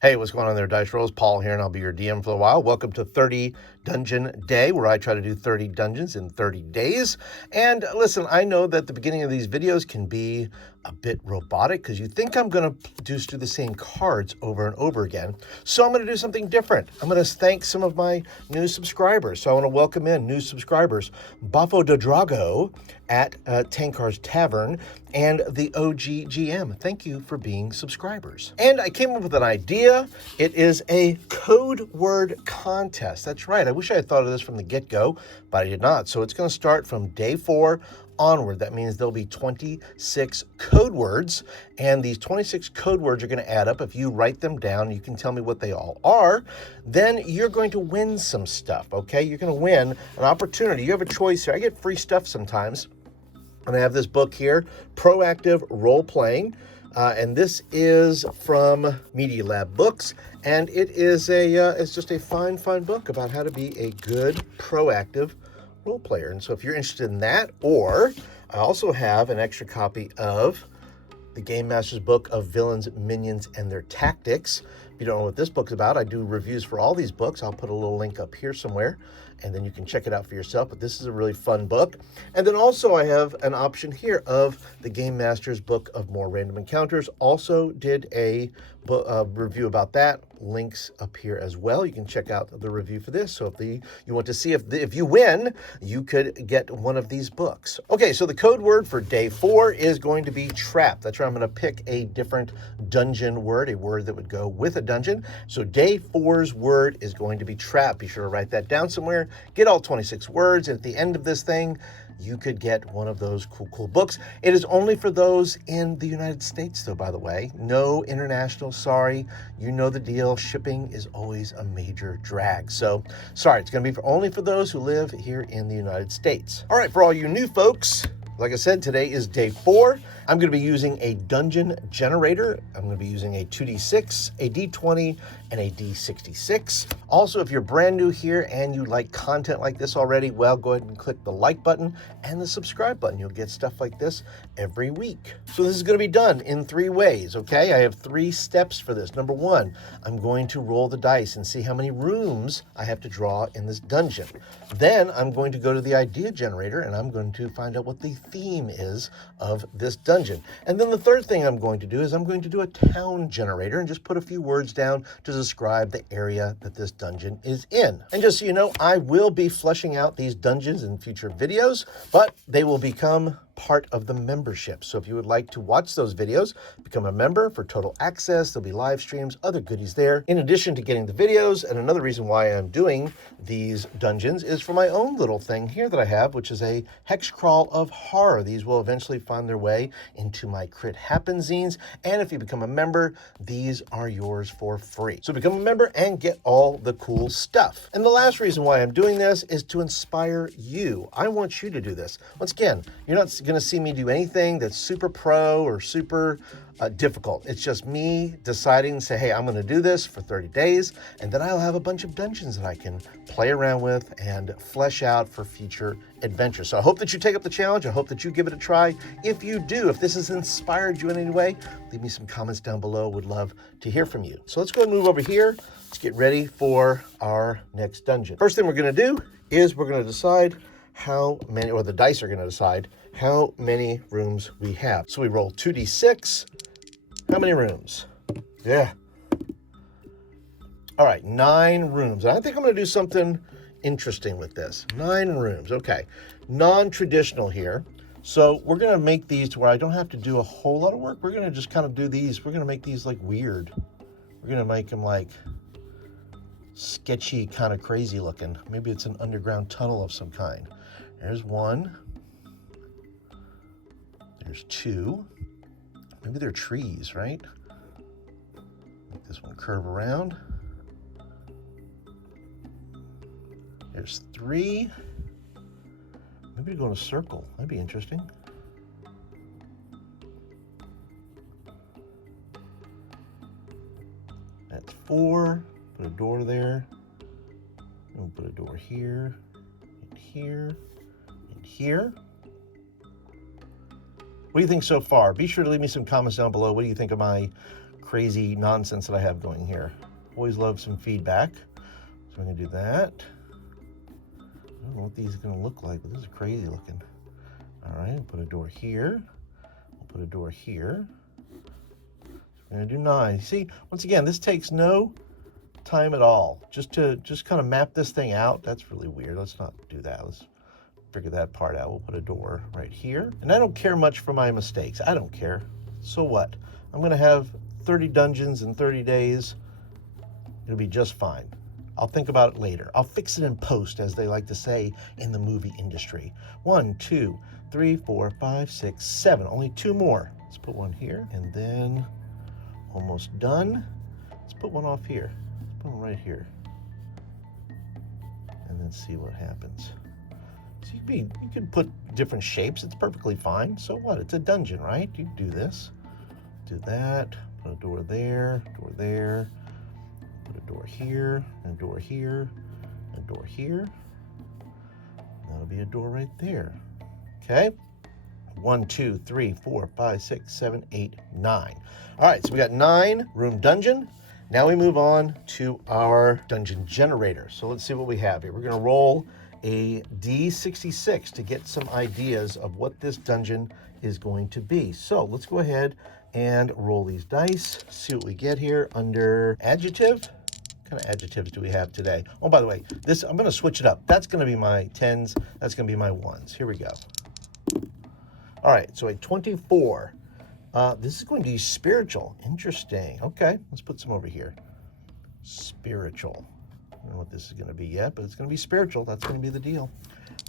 Hey, what's going on there, Dice Rolls? Paul here, and I'll be your DM for a while. Welcome to 30 Dungeon Day, where I try to do 30 dungeons in 30 days. And listen, I know that the beginning of these videos can be a bit robotic because you think I'm going to just do the same cards over and over again. So I'm going to do something different. I'm going to thank some of my new subscribers. So I want to welcome in new subscribers, Bafo de Drago at Tankar's Tavern, and the OGGM. Thank you for being subscribers. And I came up with an idea. It is a code word contest. That's right. I wish I had thought of this from the get-go, but I did not. So it's going to start from day 4 onward. That means there'll be 26 code words, and these 26 code words are going to add up. If you write them down, you can tell me what they all are, then you're going to win some stuff, okay? You're going to win an opportunity. You have a choice here. I get free stuff sometimes. And I have this book here, Proactive Role Playing, and this is from Media Lab Books, and it is it's just a fine book about how to be a good proactive role player. And so if you're interested in that, or I also have an extra copy of the Game Master's book of Villains, Minions, and Their Tactics. If you don't know what this book's about, I do reviews for all these books. I'll put a little link up here somewhere, and then you can check it out for yourself. But this is a really fun book. And then also I have an option here of the Game Master's book of More Random Encounters. Also did a review about that. Links up here as well. You can check out the review for this. So if you want to see if you win, you could get one of these books. Okay, so the code word for day 4 is going to be trap. That's right. I'm going to pick a different dungeon word, a word that would go with a dungeon. So day 4's word is going to be trap. Be sure to write that down somewhere. Get all 26 words. And at the end of this thing, you could get one of those cool books. It is only for those in the United States, though, by the way. No international, sorry. You know the deal. Shipping is always a major drag. So, sorry, it's going to be only for those who live here in the United States. All right, for all you new folks, like I said, today is day 4. I'm going to be using a dungeon generator. I'm going to be using a 2d6, a d20, and a d66. Also, if you're brand new here and you like content like this already, well, go ahead and click the like button and the subscribe button. You'll get stuff like this every week. So this is going to be done in 3 ways, okay? I have 3 steps for this. Number 1, I'm going to roll the dice and see how many rooms I have to draw in this dungeon. Then I'm going to go to the idea generator and I'm going to find out what the theme is of this dungeon. And then the third thing I'm going to do is I'm going to do a town generator and just put a few words down to describe the area that this dungeon is in. And just so you know, I will be fleshing out these dungeons in future videos, but they will become part of the membership. So if you would like to watch those videos, become a member for total access. There'll be live streams, other goodies there. In addition to getting the videos, and another reason why I'm doing these dungeons is for my own little thing here that I have, which is a hex crawl of horror. These will eventually find their way into my Crit Happen zines. And if you become a member, these are yours for free. So become a member and get all the cool stuff. And the last reason why I'm doing this is to inspire you. I want you to do this. Once again, you're not going to see me do anything that's super pro or super difficult. It's just me deciding to say, hey, I'm going to do this for 30 days, and then I'll have a bunch of dungeons that I can play around with and flesh out for future adventures. So I hope that you take up the challenge. I hope that you give it a try. If you do, if this has inspired you in any way, leave me some comments down below. Would love to hear from you. So let's go and move over here. Let's get ready for our next dungeon. First thing we're going to do is we're going to decide how many, or the dice are going to decide how many rooms we have. So we roll 2d6. How many rooms? Yeah. All right, 9 rooms. I think I'm going to do something interesting with this. 9 rooms. Okay. Non-traditional here. So we're going to make these to where I don't have to do a whole lot of work. We're going to just kind of do these. We're going to make these like weird. We're going to make them like sketchy, kind of crazy looking. Maybe it's an underground tunnel of some kind. There's 1. There's 2. Maybe they're trees, right? Make this one curve around. There's 3. Maybe go in a circle. That'd be interesting. That's 4. Put a door there. We'll put a door here, and here, and here. What do you think so far? Be sure to leave me some comments down below. What do you think of my crazy nonsense that I have going here. Always love some feedback. So I'm gonna do that. I don't know what these are gonna look like, but this is crazy looking. All right, we'll put a door here. We'll put a door here. So we're gonna do 9. See, once again, this takes no time at all. Just kind of map this thing out. That's really weird. Let's not do that. Let's figure that part out. We'll put a door right here. And I don't care much for my mistakes. I don't care. So what? I'm gonna have 30 dungeons in 30 days. It'll be just fine. I'll think about it later. I'll fix it in post, as they like to say in the movie industry. 1, 2, 3, 4, 5, 6, 7. Only 2 more. Let's put one here, and then almost done. Let's put one off here. Let's put one right here, and then see what happens. So you can put different shapes. It's perfectly fine. So what? It's a dungeon, right? You do this, do that. Put a door there, door there. Put a door here, and a door here, and a door here. That'll be a door right there. Okay. 1, 2, 3, 4, 5, 6, 7, 8, 9. All right, so we got 9 room dungeon. Now we move on to our dungeon generator. So let's see what we have here. We're gonna roll a D66 to get some ideas of what this dungeon is going to be. So let's go ahead and roll these dice, see what we get here under adjective. What kind of adjectives do we have today? Oh, by the way, this, I'm gonna switch it up. That's gonna be my 10s, that's gonna be my 1s. Here we go. All right, so a 24. This is going to be spiritual. Interesting. Okay, let's put some over here. Spiritual. I don't know what this is going to be yet, but it's going to be spiritual. That's going to be the deal.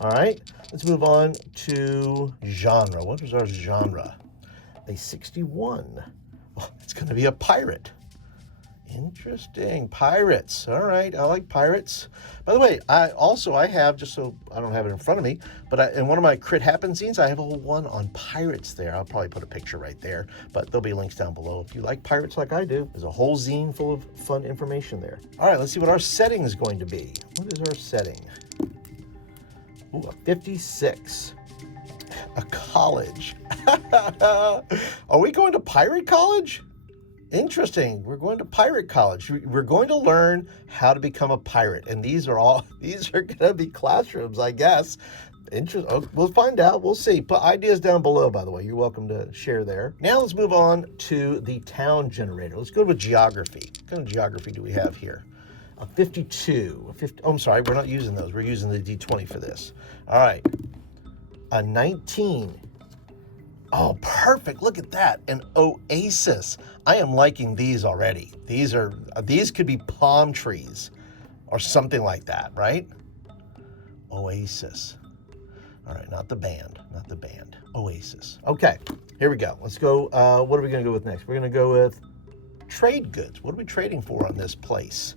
All right, let's move on to genre. What is our genre? A 61. Oh, it's going to be a pirate. Interesting. Pirates. All right, I like pirates. By the way, I have, just so I don't have it in front of me, but in one of my Crit Happen scenes, I have a whole one on pirates there. I'll probably put a picture right there, but there'll be links down below. If you like pirates like I do, there's a whole zine full of fun information there. All right, let's see what our setting is going to be. What is our setting? Ooh, a 56. A college. Are we going to pirate college? Interesting. We're going to pirate college. We're going to learn how to become a pirate. And these are going to be classrooms, I guess. We'll find out. We'll see. Put ideas down below, by the way. You're welcome to share there. Now let's move on to the town generator. Let's go with geography. What kind of geography do we have here? A 52. Oh, I'm sorry. We're not using those. We're using the D20 for this. All right. A 19. Oh, perfect. Look at that. An oasis. I am liking these already. These could be palm trees or something like that, right? Oasis. All right, not the band. Oasis. Okay, here we go. Let's go. What are we going to go with next? We're going to go with trade goods. What are we trading for on this place?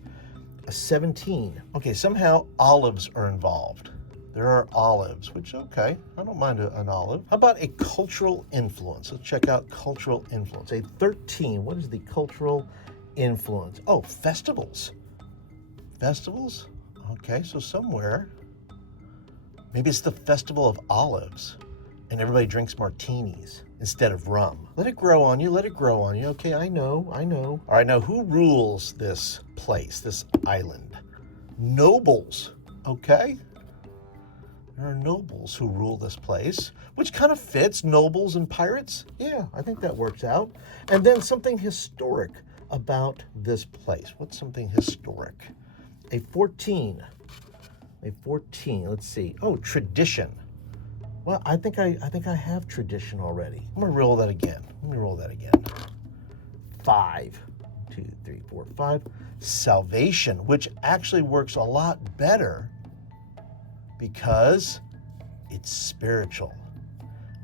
A 17. Okay, somehow olives are involved. There are olives, which, okay, I don't mind an olive. How about a cultural influence? Let's check out cultural influence. A 13, what is the cultural influence? Oh, festivals. Festivals? Okay, so somewhere, maybe it's the Festival of Olives, and everybody drinks martinis instead of rum. Let it grow on you, let it grow on you. Okay, I know. All right, now who rules this place, this island? Nobles, okay? There are nobles who rule this place, which kind of fits, nobles and pirates. Yeah, I think that works out. And then something historic about this place. What's something historic? A 14. A 14, let's see. Oh, tradition. Well, I think I have tradition already. I'm gonna roll that again. 5. 2, 3, 4, 5. Salvation, which actually works a lot better because it's spiritual,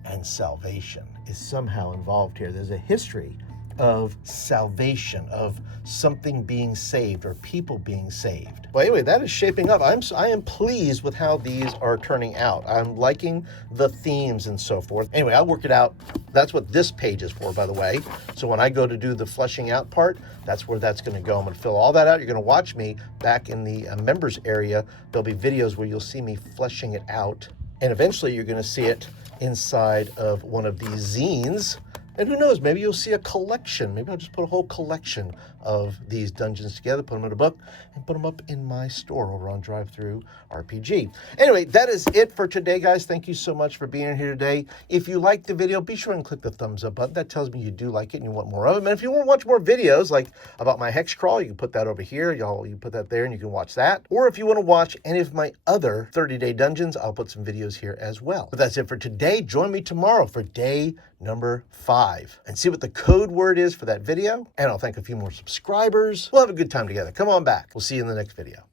and salvation is somehow involved here. There's a history of salvation, of something being saved or people being saved. Well, anyway, that is shaping up. I am pleased with how these are turning out. I'm liking the themes and so forth. Anyway, I'll work it out. That's what this page is for, by the way. So when I go to do the fleshing out part, that's where that's gonna go. I'm gonna fill all that out. You're gonna watch me back in the members area. There'll be videos where you'll see me fleshing it out. And eventually you're gonna see it inside of one of these zines And who knows, maybe you'll see a collection. Maybe I'll just put a whole collection of these dungeons together, put them in a book, and put them up in my store over on Drive-Thru RPG. Anyway, that is it for today, guys. Thank you so much for being here today. If you liked the video, be sure and click the thumbs up button. That tells me you do like it and you want more of them. And if you want to watch more videos, like about my hex crawl, you can put that over here. You put that there and you can watch that. Or if you want to watch any of my other 30-day dungeons, I'll put some videos here as well. But that's it for today. Join me tomorrow for day number 5 and see what the code word is for that video. And I'll thank a few more subscribers. We'll have a good time together. Come on back. We'll see you in the next video.